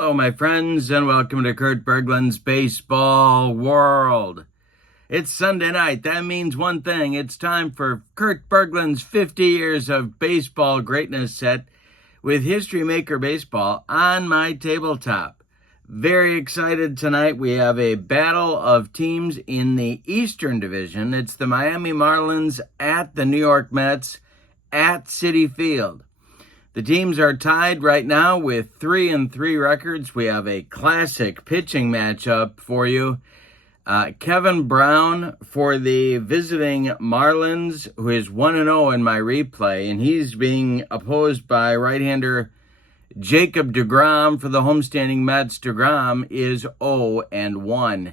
Hello, my friends, and welcome to Kurt Bergland's Baseball World. It's Sunday night. That means one thing. It's time for Kurt Bergland's 50 Years of Baseball Greatness set with History Maker Baseball on my tabletop. Very excited tonight. We have a battle of teams in the Eastern Division. It's the Miami Marlins at the New York Mets at Citi Field. The teams are tied right now with 3-3 records. We have a classic pitching matchup for you. Kevin Brown for the visiting Marlins, who is 1-0 in my replay, and he's being opposed by right-hander Jacob deGrom for the homestanding Mets. deGrom is 0-1.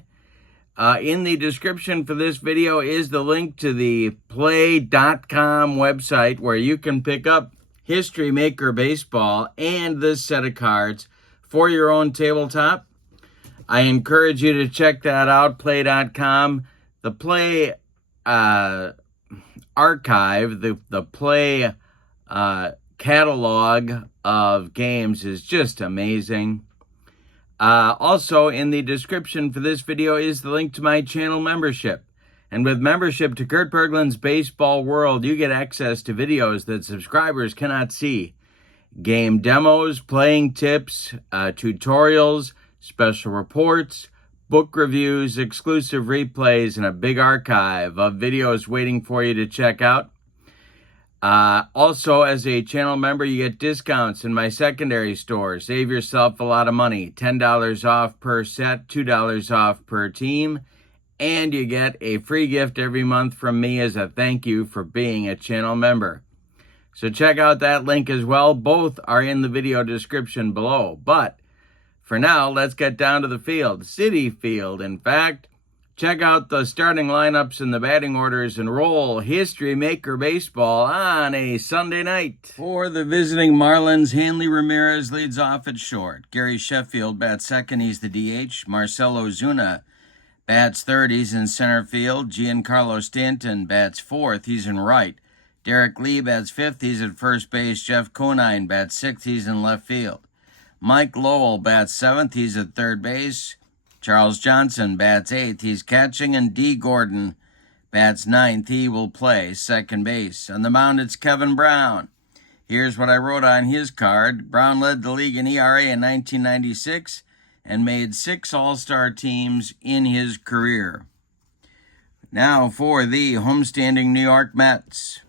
In the description for this video is the link to the play.com website where you can pick up History Maker Baseball and this set of cards for your own tabletop. I encourage you to check that out, play.com. The Play archive, the Play catalog of games is just amazing. Also, in the description for this video is the link to my channel membership. And with membership to Kurt Bergland's Baseball World, you get access to videos that subscribers cannot see. Game demos, playing tips, tutorials, special reports, book reviews, exclusive replays, and a big archive of videos waiting for you to check out. Also, as a channel member, you get discounts in my secondary store. Save yourself a lot of money. $10 off per set, $2 off per team. And you get a free gift every month from me as a thank you for being a channel member. So check out that link as well. Both are in the video description below. But for now, let's get down to the field. Citi Field, in fact. Check out the starting lineups and the batting orders and roll History Maker Baseball on a Sunday night. For the visiting Marlins, Hanley Ramirez leads off at short. Gary Sheffield bats second. He's the DH. Marcell Ozuna bats third, he's in center field. Giancarlo Stanton bats fourth, he's in right. Derek Lee bats fifth, he's at first base. Jeff Conine bats sixth, he's in left field. Mike Lowell bats seventh, he's at third base. Charles Johnson bats eighth, he's catching. And D. Gordon bats ninth, he will play second base. On the mound, it's Kevin Brown. Here's what I wrote on his card. Brown led the league in ERA in 1996. And made 6 All-Star teams in his career. Now for the homestanding New York Mets.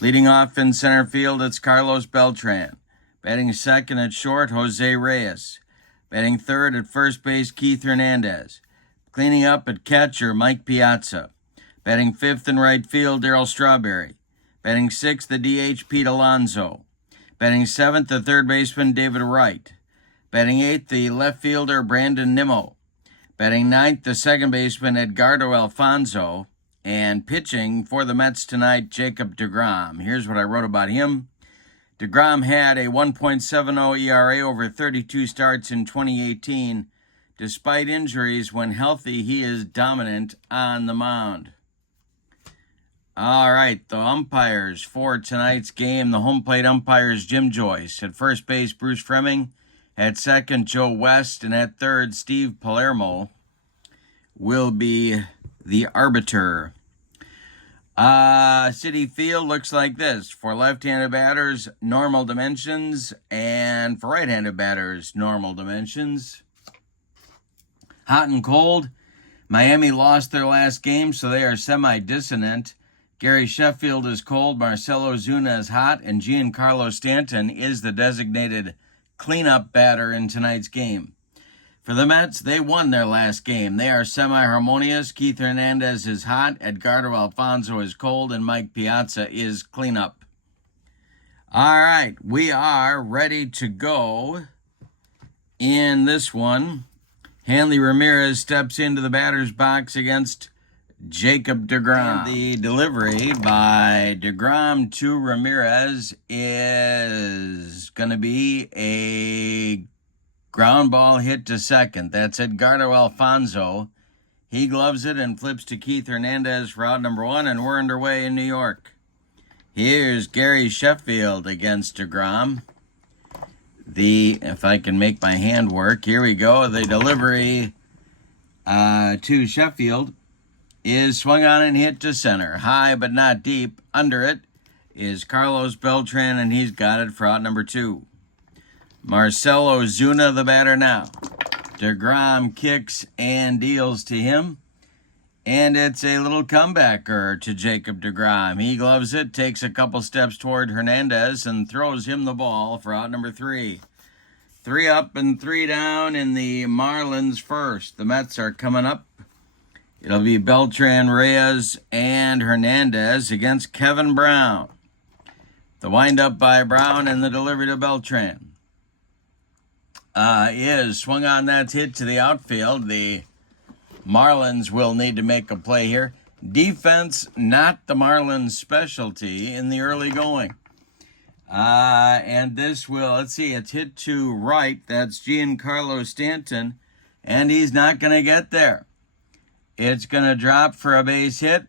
Leading off in center field, it's Carlos Beltran. Batting second at short, Jose Reyes. Batting third at first base, Keith Hernandez. Cleaning up at catcher, Mike Piazza. Batting fifth in right field, Darryl Strawberry. Batting sixth, the DH, Pete Alonso. Batting seventh, the third baseman, David Wright. Batting eighth, the left fielder, Brandon Nimmo. Batting ninth, the second baseman, Edgardo Alfonso. And pitching for the Mets tonight, Jacob deGrom. Here's what I wrote about him. deGrom had a 1.70 ERA over 32 starts in 2018. Despite injuries, when healthy, he is dominant on the mound. All right, the umpires for tonight's game. The home plate umpires, Jim Joyce. At first base, Bruce Fremming. At second, Joe West, and at third, Steve Palermo will be the arbiter. Citi Field looks like this. For left-handed batters, normal dimensions, and for right-handed batters, normal dimensions. Hot and cold. Miami lost their last game, so they are semi-dissonant. Gary Sheffield is cold, Marcell Ozuna is hot, and Giancarlo Stanton is the designated cleanup batter in tonight's game. For the Mets, they won their last game. They are semi-harmonious. Keith Hernandez is hot, Edgardo Alfonso is cold, and Mike Piazza is cleanup. All right, we are ready to go in this one. Hanley Ramirez steps into the batter's box against Jacob deGrom. The delivery by deGrom to Ramirez is going to be a ground ball hit to second. That's Edgardo Alfonso. He gloves it and flips to Keith Hernandez for out number 1, and we're underway in New York. Here's Gary Sheffield against deGrom. if I can make my hand work, here we go. The delivery to Sheffield is swung on and hit to center. High but not deep. Under it is Carlos Beltran, and he's got it for out number 2. Marcell Ozuna, the batter now. deGrom kicks and deals to him. And it's a little comebacker to Jacob deGrom. He gloves it, takes a couple steps toward Hernandez, and throws him the ball for out number 3. 3 up and 3 down in the Marlins first. The Mets are coming up. It'll be Beltran, Reyes, and Hernandez against Kevin Brown. The windup by Brown and the delivery to Beltran is swung on. That's hit to the outfield. The Marlins will need to make a play here. Defense, not the Marlins' specialty in the early going. And this will, let's see, it's hit to right. That's Giancarlo Stanton, and he's not going to get there. It's going to drop for a base hit.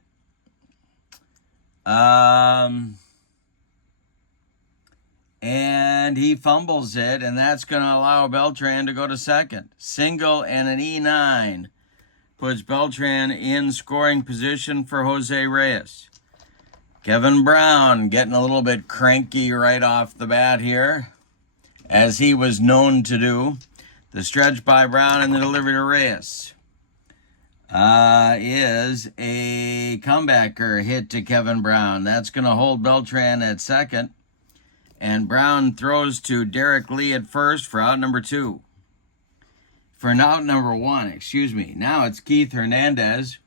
And he fumbles it, and that's going to allow Beltran to go to second. Single and an E9 puts Beltran in scoring position for Jose Reyes. Kevin Brown getting a little bit cranky right off the bat here, as he was known to do. The stretch by Brown and the delivery to Reyes is a comebacker hit to Kevin Brown. That's going to hold Beltran at second. And Brown throws to Derek Lee at first for out number 2. For out number 1, excuse me. Now it's Keith Hernandez.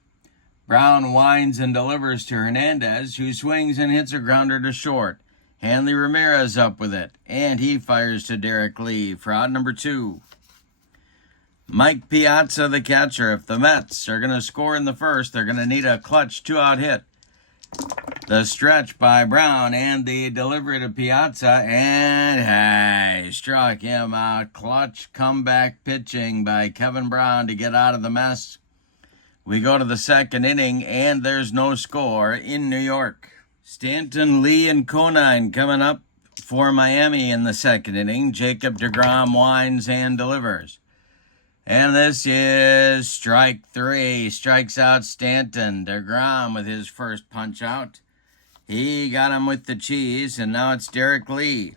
Brown winds and delivers to Hernandez, who swings and hits a grounder to short. Hanley Ramirez up with it, and he fires to Derek Lee for out number 2. Mike Piazza, the catcher. If the Mets are going to score in the first, they're going to need a clutch 2-out hit. The stretch by Brown and the delivery to Piazza, and struck him out. Clutch comeback pitching by Kevin Brown to get out of the mess. We go to the second inning, and there's no score in New York. Stanton, Lee, and Conine coming up for Miami in the second inning. Jacob deGrom winds and delivers. And this is strike 3. Strikes out Stanton. deGrom with his first punch out. He got him with the cheese, and now it's Derek Lee.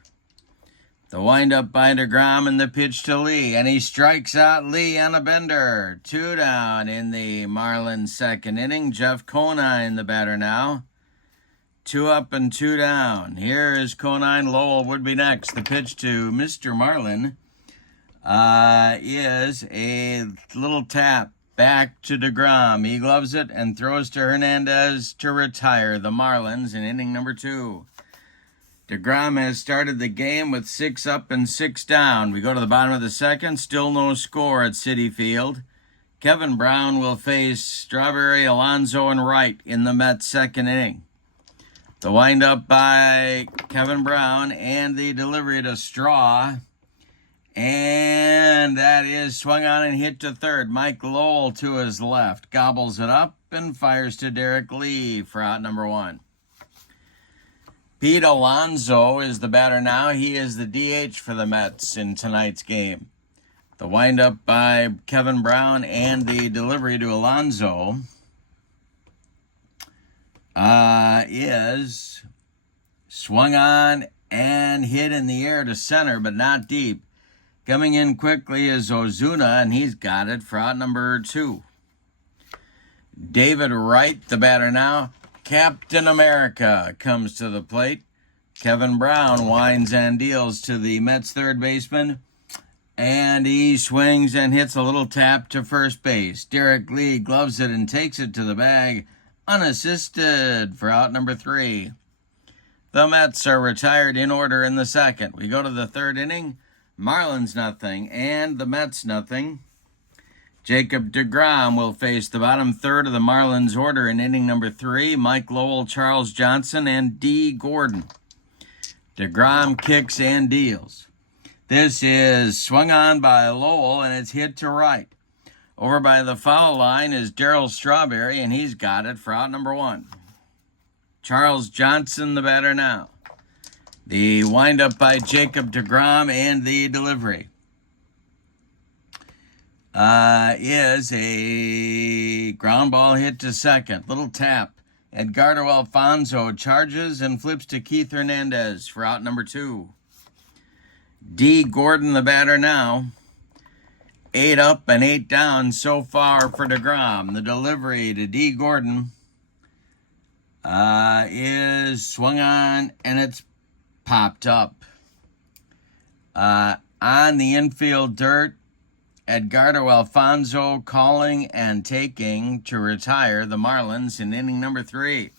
The windup by deGrom and the pitch to Lee, and he strikes out Lee on a bender. 2 down in the Marlins second inning. Jeff Conine, the batter now. 2 up and 2 down. Here is Conine. Lowell would be next. The pitch to Mr. Marlin is a little tap back to deGrom. He gloves it and throws to Hernandez to retire the Marlins in inning number 2. deGrom has started the game with 6 up and 6 down. We go to the bottom of the second. Still no score at Citi Field. Kevin Brown will face Strawberry, Alonso, and Wright in the Mets second inning. The windup by Kevin Brown and the delivery to Straw. And that is swung on and hit to third. Mike Lowell to his left gobbles it up and fires to Derek Lee for out number 1. Pete Alonso is the batter now. He is the DH for the Mets in tonight's game. The windup by Kevin Brown and the delivery to Alonso is swung on and hit in the air to center, but not deep. Coming in quickly is Ozuna, and he's got it for out number 2. David Wright, the batter now. Captain America comes to the plate. Kevin Brown winds and deals to the Mets third baseman, and he swings and hits a little tap to first base. Derek Lee gloves it and takes it to the bag, unassisted for out number 3. The Mets are retired in order in the second. We go to the third inning. Marlins nothing, and the Mets nothing. Jacob deGrom will face the bottom third of the Marlins order in inning number 3. Mike Lowell, Charles Johnson, and D. Gordon. deGrom kicks and deals. This is swung on by Lowell, and it's hit to right. Over by the foul line is Darryl Strawberry, and he's got it for out number 1. Charles Johnson, the batter now. The windup by Jacob deGrom and the delivery is a ground ball hit to second. Little tap. Edgardo Alfonso charges and flips to Keith Hernandez for out number 2. D. Gordon, the batter now. 8 up and 8 down so far for deGrom. The delivery to D. Gordon is swung on and it's popped up. On the infield dirt, Edgardo Alfonso calling and taking to retire the Marlins in inning number 3.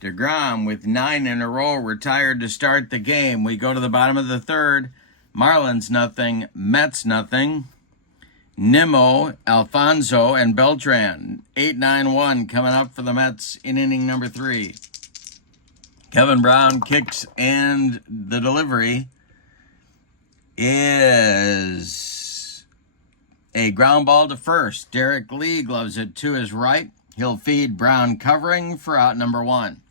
deGrom with 9 in a row retired to start the game. We go to the bottom of the third. Marlins nothing, Mets nothing. Nimmo, Alfonso, and Beltran. 8-9-1 coming up for the Mets in inning number 3. Kevin Brown kicks and the delivery is a ground ball to first. Derek Lee gloves it to his right. He'll feed Brown covering for out number 1.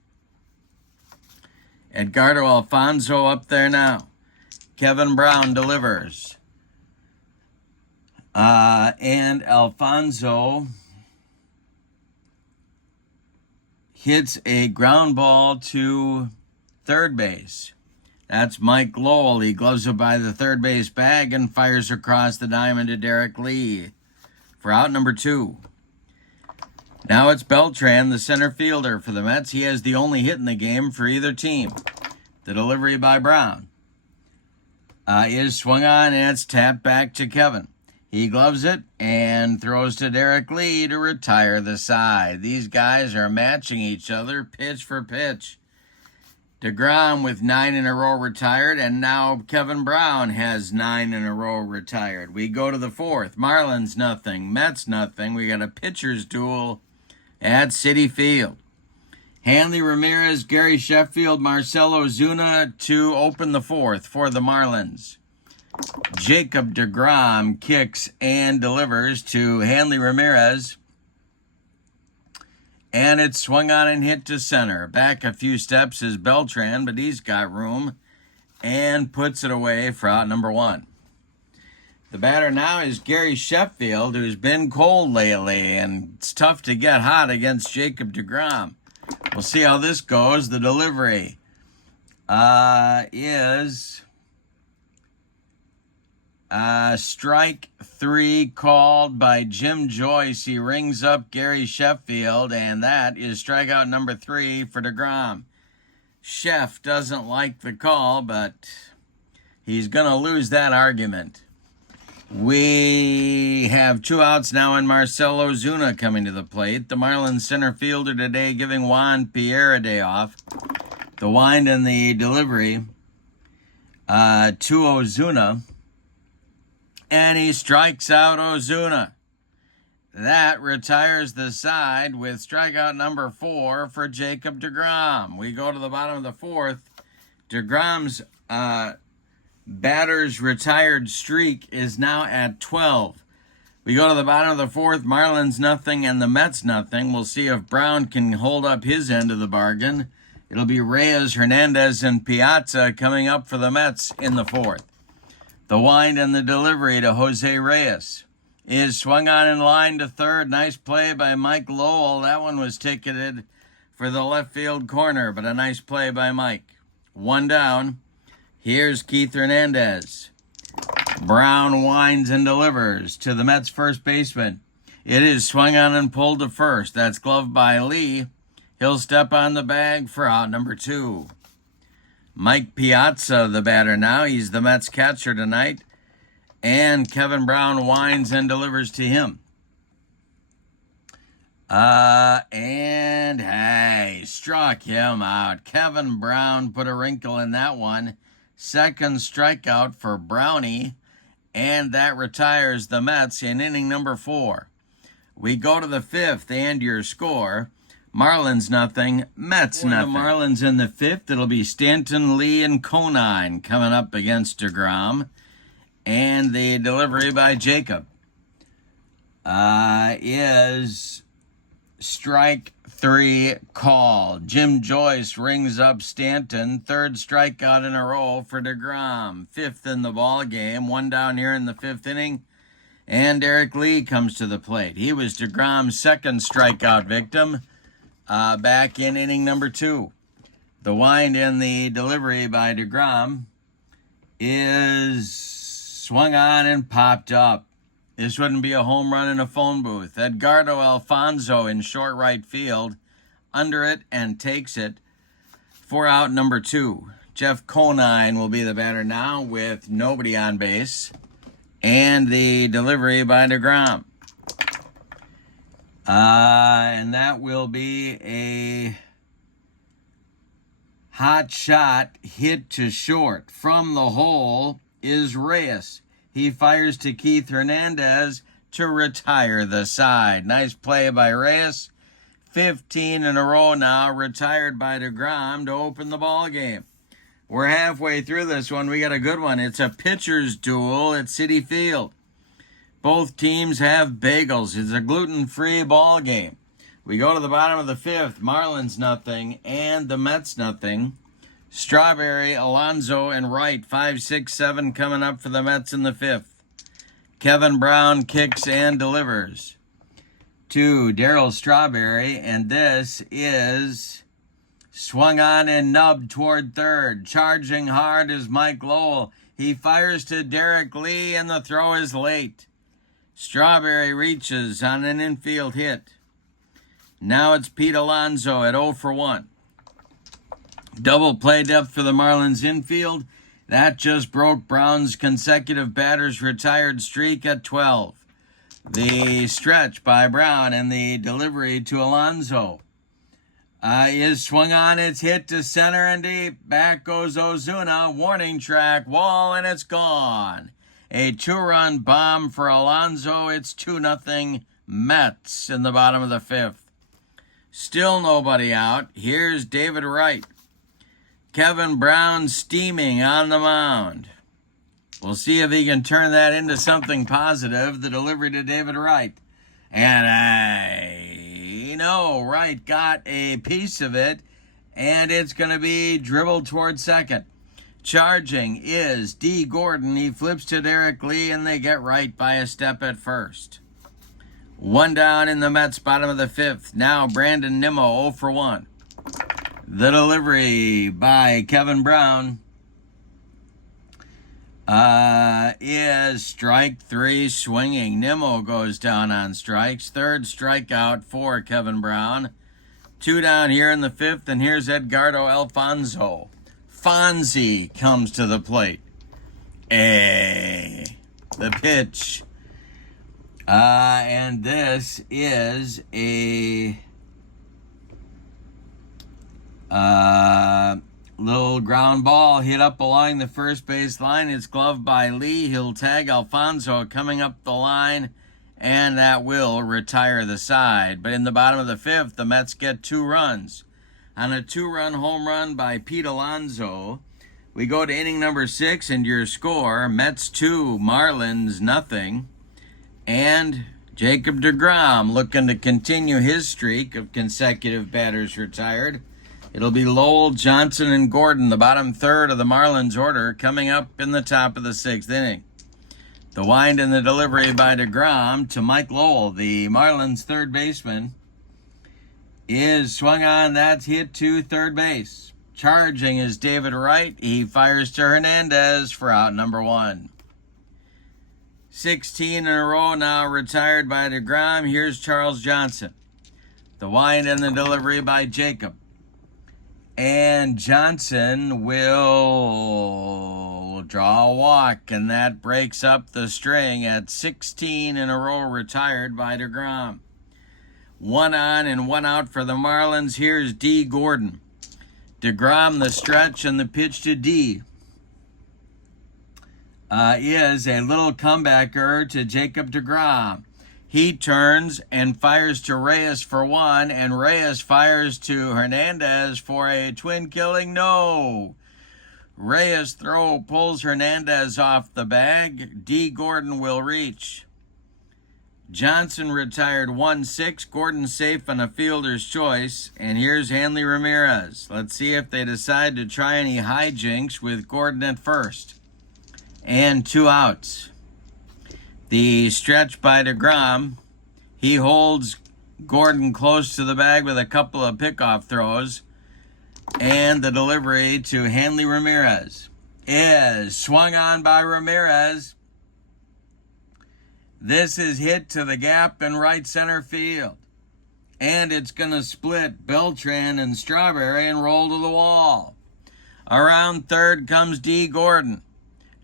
Edgardo Alfonso up there now. Kevin Brown delivers. And Alfonso hits a ground ball to third base. That's Mike Lowell. He gloves it by the third base bag and fires across the diamond to Derek Lee for out number 2. Now it's Beltran, the center fielder for the Mets. He has the only hit in the game for either team. The delivery by Brown is swung on and it's tapped back to Kevin. He gloves it and throws to Derek Lee to retire the side. These guys are matching each other pitch for pitch. deGrom with 9 in a row retired, and now Kevin Brown has 9 in a row retired. We go to the 4th. Marlins nothing, Mets nothing. We got a pitcher's duel at Citi Field. Hanley Ramirez, Gary Sheffield, Marcell Ozuna to open the 4th for the Marlins. Jacob deGrom kicks and delivers to Hanley Ramirez. And it's swung on and hit to center. Back a few steps is Beltran, but he's got room and puts it away for out number 1. The batter now is Gary Sheffield, who's been cold lately, and it's tough to get hot against Jacob deGrom. We'll see how this goes. The delivery is strike 3 called by Jim Joyce. He rings up Gary Sheffield, and that is strikeout number 3 for deGrom. Sheff doesn't like the call, but he's going to lose that argument. We have 2 outs now and Marcell Ozuna coming to the plate. The Marlins center fielder today giving Juan Pierre a day off. The wind and the delivery to Ozuna. And he strikes out Ozuna. That retires the side with strikeout number 4 for Jacob deGrom. We go to the bottom of the 4th. deGrom's batter's retired streak is now at 12. We go to the bottom of the 4th. Marlins nothing and the Mets nothing. We'll see if Brown can hold up his end of the bargain. It'll be Reyes, Hernandez, and Piazza coming up for the Mets in the 4th. The wind and the delivery to Jose Reyes is swung on in line to third. Nice play by Mike Lowell. That one was ticketed for the left field corner, but a nice play by Mike. 1 down. Here's Keith Hernandez. Brown winds and delivers to the Mets first baseman. It is swung on and pulled to first. That's gloved by Lee. He'll step on the bag for out number 2. Mike Piazza, the batter now. He's the Mets catcher tonight. And Kevin Brown winds and delivers to him. And hey, struck him out. Kevin Brown put a wrinkle in that one. Second strikeout for Brownie. And that retires the Mets in inning number 4. We go to the 5th and your score. Marlins nothing, Mets nothing. The Marlins in the 5th. It'll be Stanton, Lee, and Conine coming up against deGrom. And the delivery by Jacob is strike 3 call. Jim Joyce rings up Stanton. 3rd strikeout in a row for deGrom. 5th in the ball game. 1 down here in the 5th inning. And Derek Lee comes to the plate. He was deGrom's 2nd strikeout victim back in inning number 2. The wind in the delivery by deGrom is swung on and popped up. This wouldn't be a home run in a phone booth. Edgardo Alfonso in short right field, under it and takes it for out number 2. Jeff Conine will be the batter now with nobody on base. And the delivery by deGrom. And that will be a hot shot hit to short. From the hole is Reyes. He fires to Keith Hernandez to retire the side. Nice play by Reyes. 15 in a row now, retired by deGrom to open the ball game. We're halfway through this one. We got a good one. It's a pitcher's duel at Citi Field. Both teams have bagels. It's a gluten-free ball game. We go to the bottom of the 5th. Marlins nothing and the Mets nothing. Strawberry, Alonso, and Wright. 5, 6, 7 coming up for the Mets in the 5th. Kevin Brown kicks and delivers to Darryl Strawberry, and this is swung on and nubbed toward 3rd. Charging hard is Mike Lowell. He fires to Derek Lee, and the throw is late. Strawberry reaches on an infield hit. Now it's Pete Alonso at 0 for 1. Double play depth for the Marlins infield. That just broke Brown's consecutive batters retired streak at 12. The stretch by Brown and the delivery to Alonso is swung on. It's hit to center and deep. Back goes Ozuna. Warning track wall, and it's gone. A 2-run bomb for Alonso. It's 2-0 Mets in the bottom of the 5th. Still nobody out. Here's David Wright. Kevin Brown steaming on the mound. We'll see if he can turn that into something positive. The delivery to David Wright. And I know Wright got a piece of it, and it's going to be dribbled toward second. Charging is D. Gordon. He flips to Derek Lee, and they get Wright by a step at first. 1 down in the Mets, bottom of the 5th. Now Brandon Nimmo 0 for 1. The delivery by Kevin Brown is strike 3 swinging. Nimmo goes down on strikes. 3rd strikeout for Kevin Brown. 2 down here in the 5th, and here's Edgardo Alfonso. Fonzie comes to the plate. The pitch. And this is a little ground ball hit up along the first base line. It's gloved by Lee. He'll tag Alfonso coming up the line, and that will retire the side. But in the bottom of the 5th, the Mets get 2 runs. On a 2-run home run by Pete Alonso, we go to inning number 6, and your score, Mets 2, Marlins nothing. And Jacob deGrom looking to continue his streak of consecutive batters retired. It'll be Lowell, Johnson, and Gordon, the bottom 3rd of the Marlins order, coming up in the top of the 6th inning. The wind and the delivery by deGrom to Mike Lowell, the Marlins' 3rd baseman, is swung on. That's hit to 3rd base. Charging is David Wright. He fires to Hernandez for out number 1. 16 in a row now retired by deGrom. Here's Charles Johnson. The wind and the delivery by Jacob. And Johnson will draw a walk, and that breaks up the string at 16 in a row retired by deGrom. 1 on and 1 out for the Marlins. Here's D. Gordon. deGrom the stretch, and the pitch to D is a little comebacker to Jacob deGrom. He turns and fires to Reyes for 1, and Reyes fires to Hernandez for a twin killing no. Reyes' throw pulls Hernandez off the bag. D. Gordon will reach. Johnson retired 1-6. Gordon safe on a fielder's choice. And here's Hanley Ramirez. Let's see if they decide to try any hijinks with Gordon at first. And 2 outs. The stretch by deGrom. He holds Gordon close to the bag with a couple of pickoff throws. And the delivery to Hanley Ramirez is swung on by Ramirez. This is hit to the gap in right center field. And it's going to split Beltran and Strawberry and roll to the wall. Around third comes D. Gordon.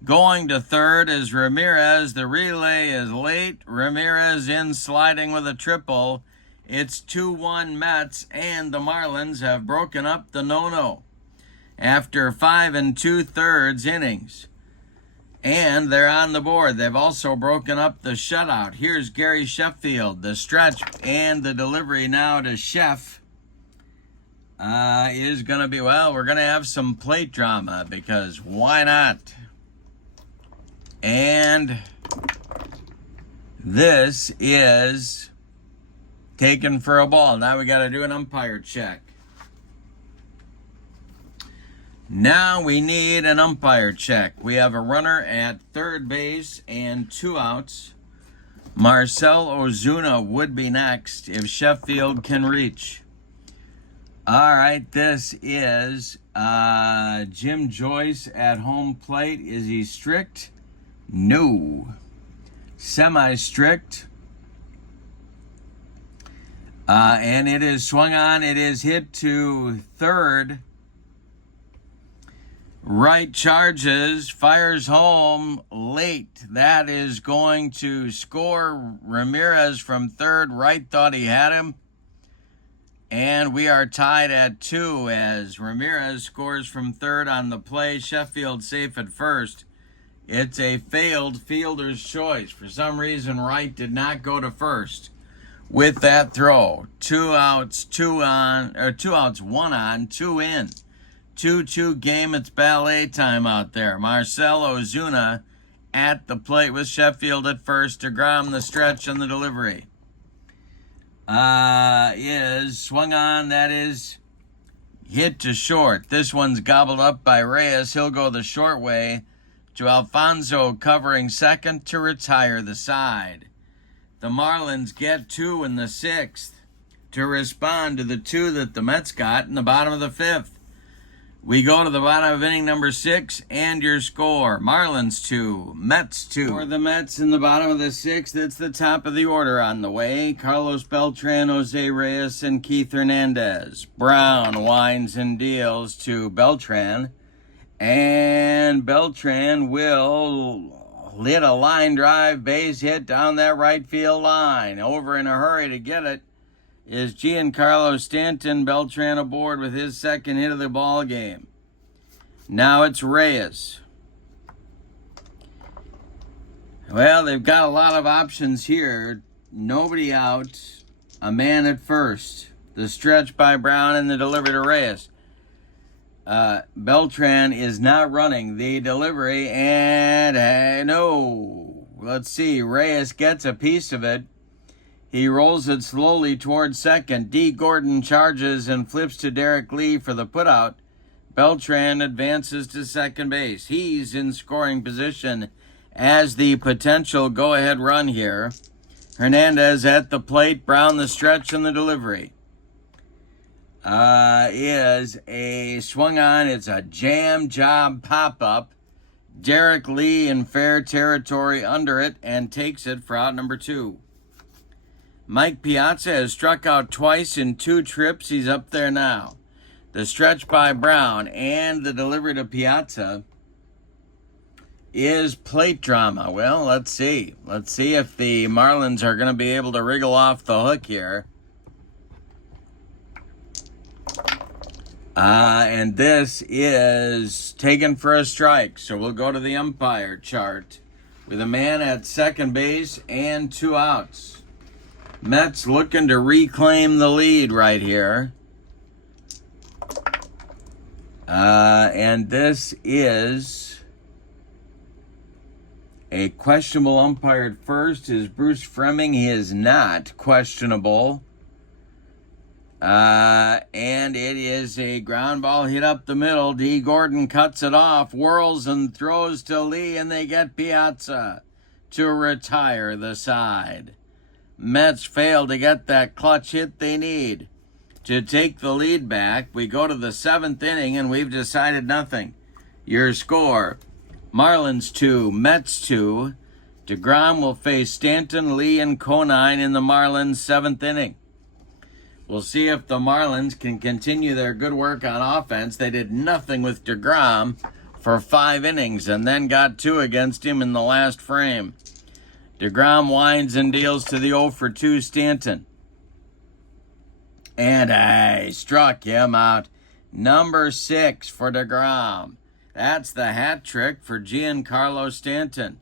Going to third is Ramirez. The relay is late. Ramirez in sliding with a triple. It's 2-1 Mets, and the Marlins have broken up the no-no after 5 2/3 innings. And they're on the board. They've also broken up the shutout. Here's Gary Sheffield, the stretch and the delivery now to Sheff is going to be, well, we're going to have some plate drama because why not? And this is taken for a ball. Now we got to do an umpire check. Now we need an umpire check. We have a runner at third base and 2 outs. Marcell Ozuna would be next if Sheffield can reach. All right, this is Jim Joyce at home plate. Is he strict? No. Semi-strict. And it is swung on. It is hit to third. Right charges, fires home late. That is going to score Ramirez from third. Right thought he had him. And we are tied at 2 as Ramirez scores from third on the play. Sheffield safe at first. It's a failed fielder's choice. For some reason, Wright did not go to first with that throw. 2 outs, 2 on, or 2 outs, 1 on, 2 in. 2-2 game. It's ballet time out there. Marcell Ozuna at the plate with Sheffield at first. deGrom the stretch and the delivery is swung on. That is hit to short. This one's gobbled up by Reyes. He'll go the short way to Alfonso covering second to retire the side. The Marlins get 2 in the 6th to respond to the 2 that the Mets got in the bottom of the 5th. We go to the bottom of inning number 6 and your score. Marlins 2, Mets 2. For the Mets in the bottom of the 6th, it's the top of the order on the way. Carlos Beltran, Jose Reyes, and Keith Hernandez. Brown winds and deals to Beltran. And Beltran will hit a line drive base hit down that right field line. Over in a hurry to get it is Giancarlo Stanton. Beltran aboard with his second hit of the ball game. Now it's Reyes. Well, they've got a lot of options here. Nobody out. A man at first. The stretch by Brown and the delivery to Reyes. Beltran is not running the delivery, and no. Let's see. Reyes gets a piece of it. He rolls it slowly towards second. D. Gordon charges and flips to Derek Lee for the putout. Beltran advances to second base. He's in scoring position as the potential go-ahead run here. Hernandez at the plate. Brown the stretch and the delivery is a swung on. It's a jam job pop-up. Derek Lee in fair territory under it and takes it for out number 2. Mike Piazza has struck out twice in 2 trips. He's up there now. The stretch by Brown and the delivery to Piazza is plate drama. Well, let's see. Let's see if the Marlins are going to be able to wriggle off the hook here. And this is taken for a strike. So we'll go to the umpire chart with a man at second base and 2 outs. Mets looking to reclaim the lead right here. And this is A questionable umpire at first is Bruce Fremming. He is not questionable. And it is a ground ball hit up the middle. D. Gordon cuts it off, whirls and throws to Lee, and they get Piazza to retire the side. Mets fail to get that clutch hit they need to take the lead back. We go to the 7th inning, and we've decided nothing. Your score, Marlins 2, Mets 2. deGrom will face Stanton, Lee, and Conine in the Marlins 7th inning. We'll see if the Marlins can continue their good work on offense. They did nothing with deGrom for 5 innings and then got 2 against him in the last frame. deGrom winds and deals to the 0-for-2 Stanton. And I struck him out. Number 6 for deGrom. That's the hat trick for Giancarlo Stanton.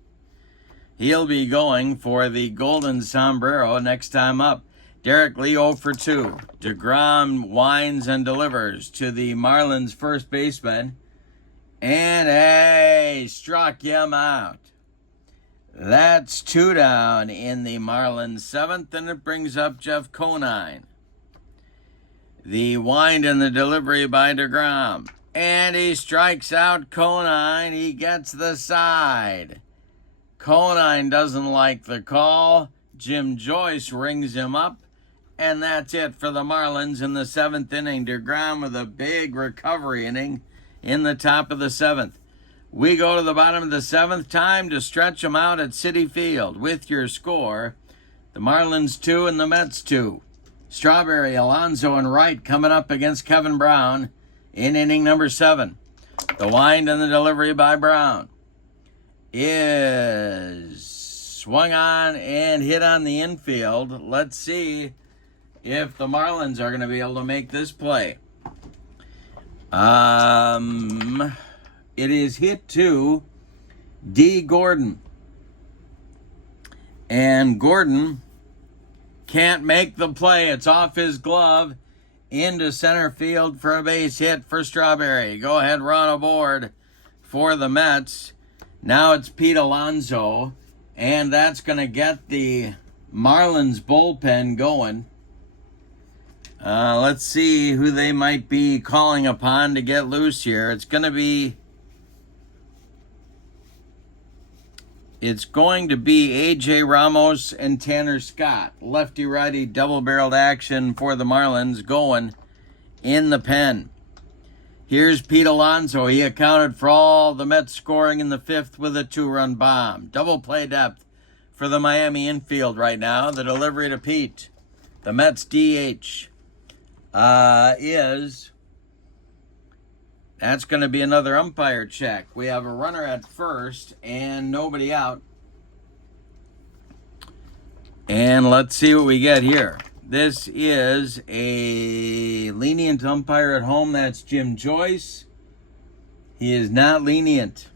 He'll be going for the Golden Sombrero next time up. Derek Lee 0-for-2. deGrom winds and delivers to the Marlins first baseman. And struck him out. That's 2 down in the Marlins 7th, and it brings up Jeff Conine. The wind and the delivery by deGrom. And he strikes out Conine. He gets the side. Conine doesn't like the call. Jim Joyce rings him up. And that's it for the Marlins in the 7th inning. deGrom with a big recovery inning in the top of the 7th. We go to the bottom of the 7th. Time to stretch them out at Citi Field with your score. The Marlins 2 and the Mets 2. Strawberry, Alonso, and Wright coming up against Kevin Brown in inning number 7. The wind and the delivery by Brown is swung on and hit on the infield. Let's see if the Marlins are going to be able to make this play. It is hit to D. Gordon. And Gordon can't make the play. It's off his glove into center field for a base hit for Strawberry. Go ahead, run aboard for the Mets. Now it's Pete Alonso, and that's going to get the Marlins bullpen going. Let's see who they might be calling upon to get loose here. It's going to be A.J. Ramos and Tanner Scott. Lefty-righty double-barreled action for the Marlins going in the pen. Here's Pete Alonso. He accounted for all the Mets scoring in the 5th with a 2-run bomb. Double play depth for the Miami infield right now. The delivery to Pete. The Mets DH that's going to be another umpire check. We have a runner at first and nobody out. And let's see what we get here. This is a lenient umpire at home. That's Jim Joyce. He is not lenient.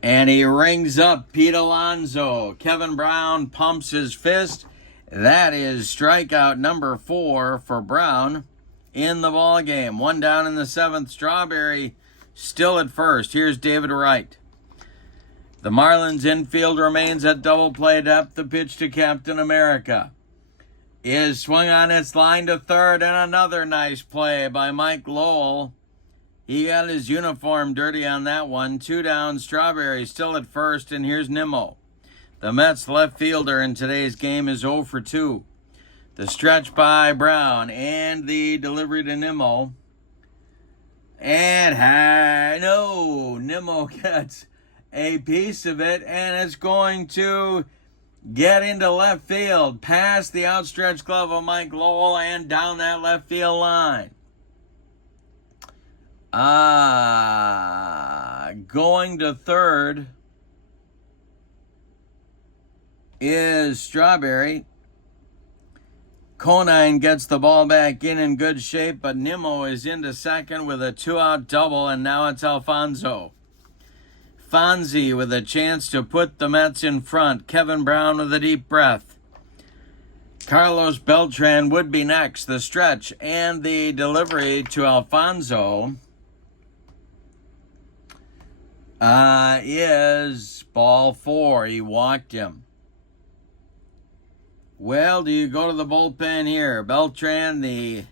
And he rings up Pete Alonso. Kevin Brown pumps his fist. That is strikeout number 4 for Brown in the ball game. 1 down in the 7th. Strawberry still at first. Here's David Wright. The Marlins infield remains at double play depth. The pitch to Captain America is swung on its line to third, and another nice play by Mike Lowell. He got his uniform dirty on that one. 2 down. Strawberry still at first, and here's Nimmo. The Mets left fielder in today's game is 0-for-2. The stretch by Brown and the delivery to Nimmo. And Nimmo gets a piece of it, and it's going to get into left field, past the outstretched glove of Mike Lowell and down that left field line. Going to third is Strawberry. Conine gets the ball back in good shape, but Nimmo is into second with a 2-out double, and now it's Alfonso. Fonzie with a chance to put the Mets in front. Kevin Brown with a deep breath. Carlos Beltran would be next. The stretch and the delivery to Alfonso is ball 4. He walked him. Well, do you go to the bullpen here? Beltran, the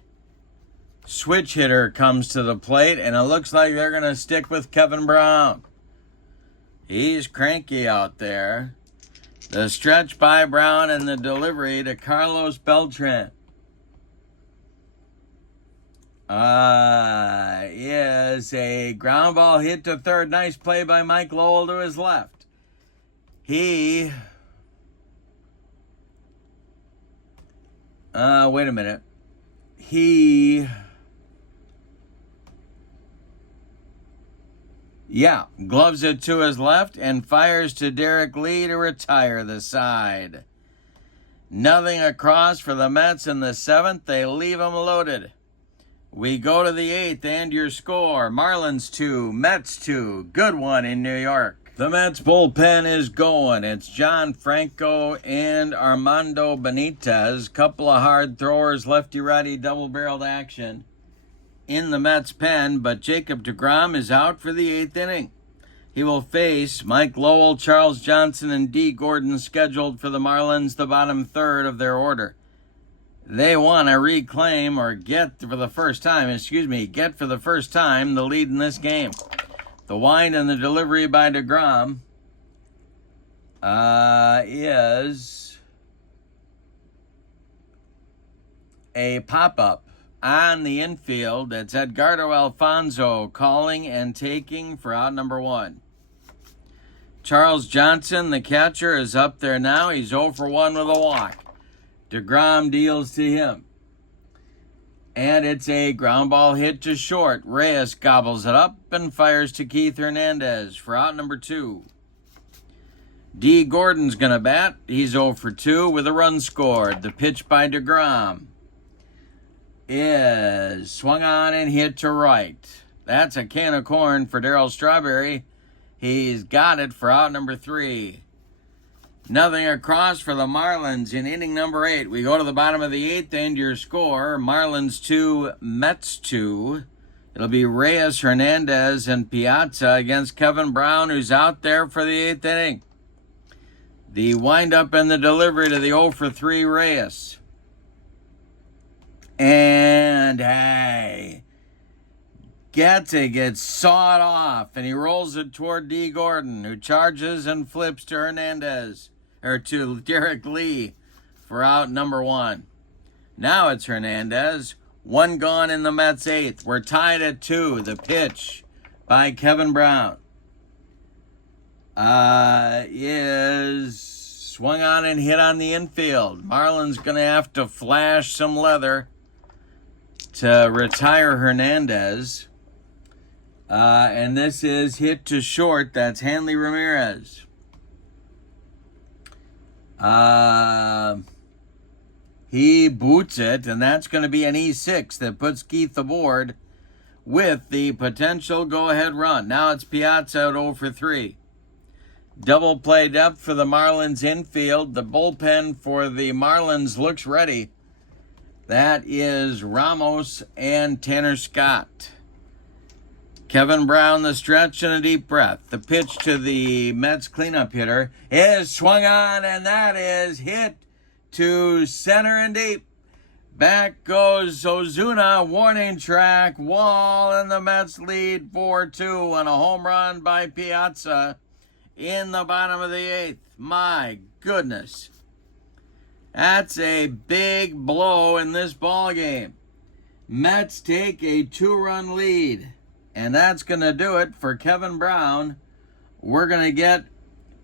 switch hitter, comes to the plate, and it looks like they're going to stick with Kevin Brown. He's cranky out there. The stretch by Brown and the delivery to Carlos Beltran. Is a ground ball hit to third. Nice play by Mike Lowell to his left. Wait a minute. Gloves it to his left and fires to Derek Lee to retire the side. Nothing across for the Mets in the 7th. They leave them loaded. We go to the 8th, and your score, Marlins 2, Mets 2. Good one in New York. The Mets bullpen is going. It's John Franco and Armando Benitez. Couple of hard throwers, lefty-righty, double-barreled action in the Mets pen, but Jacob deGrom is out for the 8th inning. He will face Mike Lowell, Charles Johnson, and D. Gordon, scheduled for the Marlins, the bottom third of their order. They want to reclaim or get for the first time the lead in this game. The wind and the delivery by deGrom is a pop-up on the infield. It's Edgardo Alfonso calling and taking for out number 1. Charles Johnson, the catcher, is up there now. He's 0 for 1 with a walk. deGrom deals to him. And it's a ground ball hit to short. Reyes gobbles it up and fires to Keith Hernandez for out number 2. D. Gordon's going to bat. He's 0 for 2 with a run scored. The pitch by deGrom is swung on and hit to right. That's a can of corn for Darryl Strawberry. He's got it for out number 3. Nothing across for the Marlins in inning number 8. We go to the bottom of the 8th, and your score, Marlins 2, Mets 2. It'll be Reyes, Hernandez, and Piazza against Kevin Brown, who's out there for the 8th inning. The windup and the delivery to the 0 for 3 Reyes. And gets sawed off, and he rolls it toward D. Gordon, who charges and flips to Hernandez, or to Derek Lee for out number 1. Now it's Hernandez. 1 gone in the Mets 8th. We're tied at 2. The pitch by Kevin Brown is swung on and hit on the infield. Marlins going to have to flash some leather to retire Hernandez. And this is hit to short. That's Hanley Ramirez. He boots it, and that's going to be an E6 that puts Keith aboard with the potential go-ahead run. Now it's Piazza at 0 for 3. Double play depth for the Marlins infield. The bullpen for the Marlins looks ready. That is Ramos and Tanner Scott. Kevin Brown, the stretch and a deep breath. The pitch to the Mets cleanup hitter is swung on, and that is hit to center and deep. Back goes Ozuna, warning track, wall, and the Mets lead 4-2 on a home run by Piazza in the bottom of the 8th. My goodness. That's a big blow in this ball game. Mets take a 2-run lead, and that's going to do it for Kevin Brown. We're going to get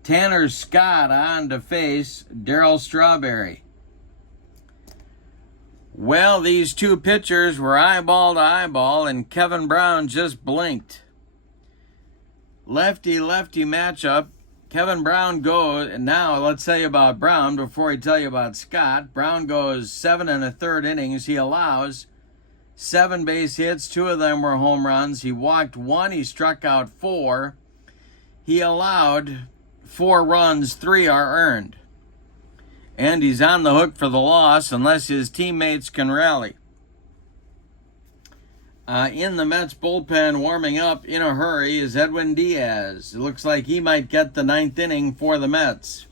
Tanner Scott on to face Darryl Strawberry. Well, these two pitchers were eyeball to eyeball, and Kevin Brown just blinked. Lefty-lefty matchup. Kevin Brown goes, and now let's tell you about Brown before I tell you about Scott. Brown goes 7 1/3 innings. He allows 7 base hits. 2 of them were home runs. He walked 1. He struck out 4. He allowed 4 runs. 3 are earned. And he's on the hook for the loss unless his teammates can rally. In the Mets bullpen, warming up in a hurry, is Edwin Diaz. It looks like he might get the ninth inning for the Mets.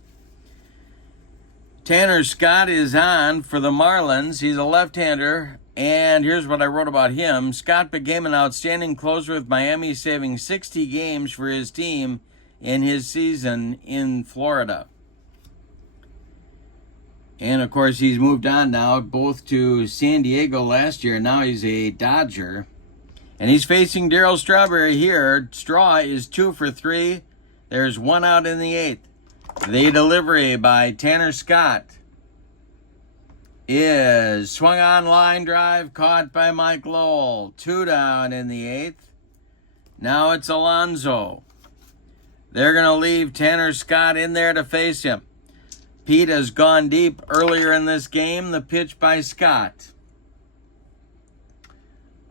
Tanner Scott is on for the Marlins. He's a left-hander, and here's what I wrote about him. Scott became an outstanding closer with Miami, saving 60 games for his team in his season in Florida. And, of course, he's moved on now, both to San Diego last year. Now he's a Dodger. And he's facing Darryl Strawberry here. Straw is 2 for 3. There's one out in the 8th. The delivery by Tanner Scott is swung on line drive, caught by Mike Lowell. 2 down in the 8th. Now it's Alonso. They're going to leave Tanner Scott in there to face him. Pete has gone deep earlier in this game. The pitch by Scott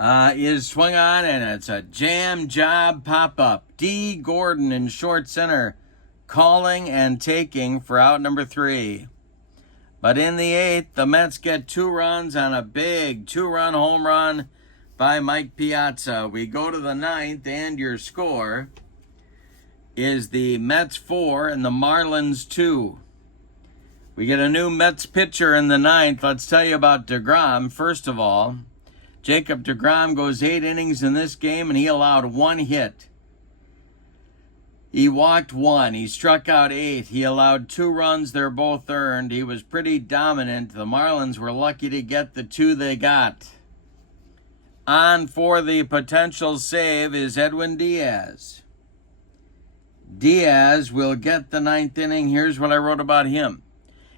is swung on, and it's a jam job pop-up. D. Gordon in short center, calling and taking for out number 3. But in the 8th, the Mets get 2 runs on a big 2-run home run by Mike Piazza. We go to the 9th, and your score is the Mets 4 and the Marlins 2. We get a new Mets pitcher in the 9th. Let's tell you about deGrom. First of all, Jacob deGrom goes 8 innings in this game, and he allowed 1 hit. He walked 1. He struck out 8. He allowed 2 runs. They're both earned. He was pretty dominant. The Marlins were lucky to get the 2 they got. On for the potential save is Edwin Diaz. Diaz will get the 9th inning. Here's what I wrote about him.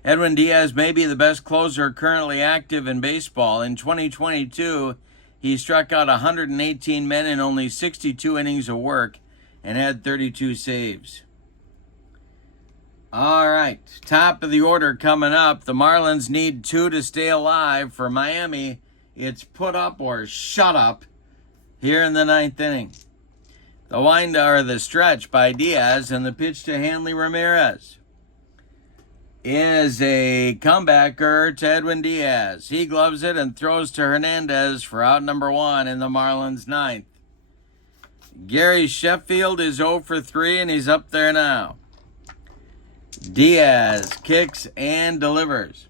Edwin Diaz may be the best closer currently active in baseball. In 2022, he struck out 118 men in only 62 innings of work and had 32 saves. All right, top of the order coming up. The Marlins need 2 to stay alive. For Miami, it's put up or shut up here in the 9th inning. The stretch by Diaz, and the pitch to Hanley Ramirez is a comebacker to Edwin Diaz. He gloves it and throws to Hernandez for out number 1 in the Marlins' 9th. Gary Sheffield is 0 for 3, and he's up there now. Diaz kicks and delivers.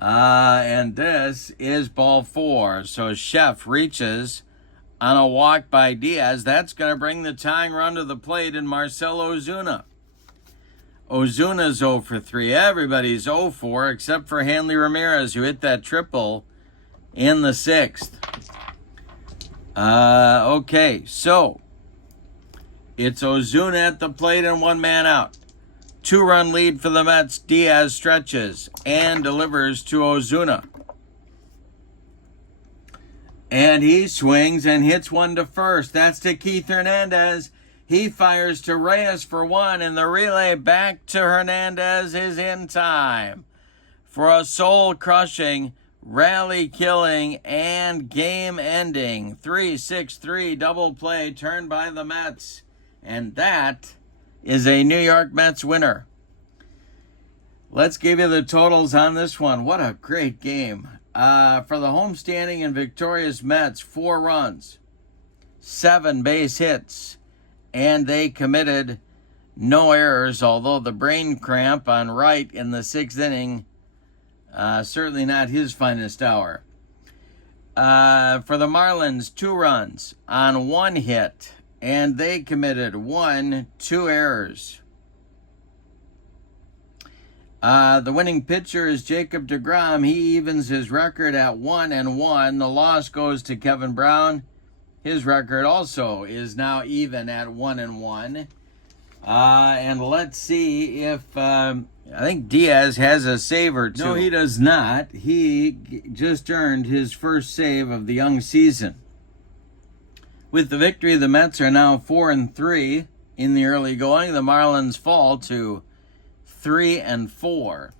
And this is ball 4. So Sheff reaches on a walk by Diaz. That's going to bring the tying run to the plate in Marcell Ozuna. Ozuna's 0 for 3. Everybody's 0 for, except for Hanley Ramirez, who hit that triple in the 6th. Okay, so it's Ozuna at the plate and 1 man out. 2-run lead for the Mets. Diaz stretches and delivers to Ozuna. And he swings and hits one to first. That's to Keith Hernandez. He fires to Reyes for 1, and the relay back to Hernandez is in time for a soul-crushing, rally-killing, and game-ending 3-6-3 double play turned by the Mets. And that is a New York Mets winner. Let's give you the totals on this one. What a great game. For the homestanding and victorious Mets, 4 runs, 7 base hits, and they committed no errors, although the brain cramp on Wright in the 6th inning, certainly not his finest hour. For the Marlins, 2 runs on 1 hit, and they committed 2 errors. The winning pitcher is Jacob deGrom. He evens his record at 1-1. The loss goes to Kevin Brown. His record also is now even at 1-1. And let's see if I think Diaz has a save or 2. No, he does not. He just earned his first save of the young season. With the victory, the Mets are now 4-3 in the early going. The Marlins fall to 3-4.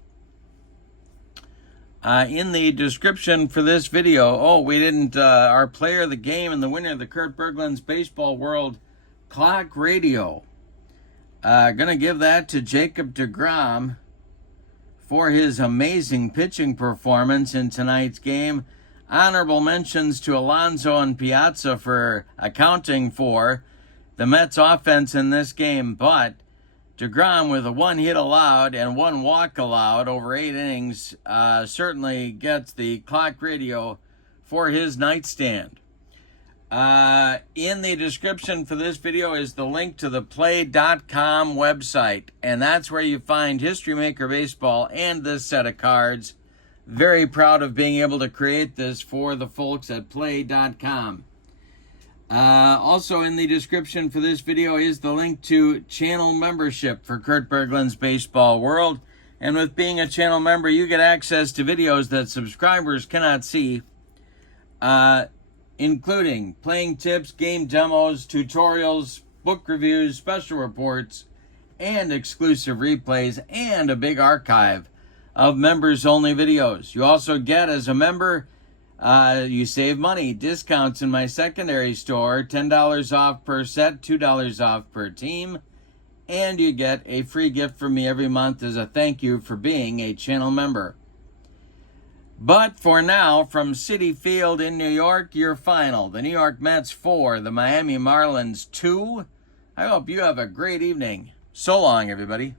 In the description for this video, we didn't, our player of the game and the winner of the Kurt Bergland's Baseball World Clock Radio. Gonna give that to Jacob deGrom for his amazing pitching performance in tonight's game. Honorable mentions to Alonso and Piazza for accounting for the Mets offense in this game, but deGrom with a 1 hit allowed and 1 walk allowed over 8 innings certainly gets the clock radio for his nightstand. In the description for this video is the link to the play.com website, and that's where you find History Maker Baseball and this set of cards. Very proud of being able to create this for the folks at play.com. Also in the description for this video is the link to channel membership for Kurt Bergland's Baseball World. And with being a channel member, you get access to videos that subscribers cannot see, including playing tips, game demos, tutorials, book reviews, special reports, and exclusive replays, and a big archive of members-only videos. You also get, as a member, you save money, discounts in my secondary store, $10 off per set, $2 off per team, and you get a free gift from me every month as a thank you for being a channel member. But for now, from Citi Field in New York, your final, the New York Mets 4, the Miami Marlins 2. I hope you have a great evening. So long, everybody.